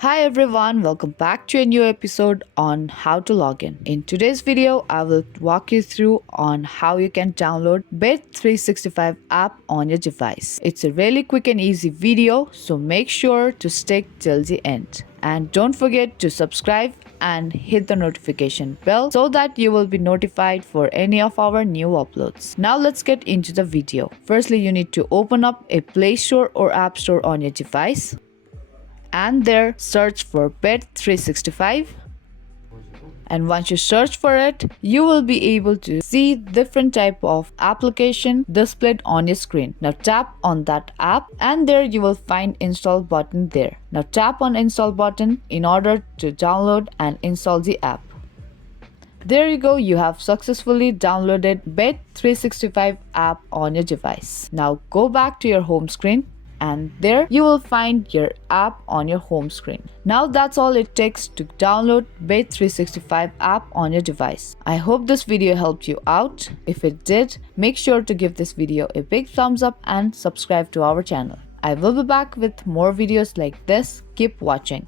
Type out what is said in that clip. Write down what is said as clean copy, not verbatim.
Hi everyone, welcome back to a new episode on how to log in. In today's video, I will walk you through on how you can download Bet365 app on your device. It's a really quick and easy video, so make sure to stick till the end. And don't forget to subscribe and hit the notification bell so that you will be notified for any of our new uploads. Now let's get into the video. Firstly, you need to open up a Play Store or App Store on your device, and there search for Bet365. And once you search for it, you will be able to see different type of application displayed on your screen. Now tap on that app and there you will find install button there. Now tap on install button in order to download and install the app. There you go, you have successfully downloaded Bet365 app on your device. Now go back to your home screen and there you will find your app on your home screen. Now that's all it takes to download Bet365 app on your device. I hope this video helped you out. If it did, make sure to give this video a big thumbs up and subscribe to our channel. I will be back with more videos like this. Keep watching.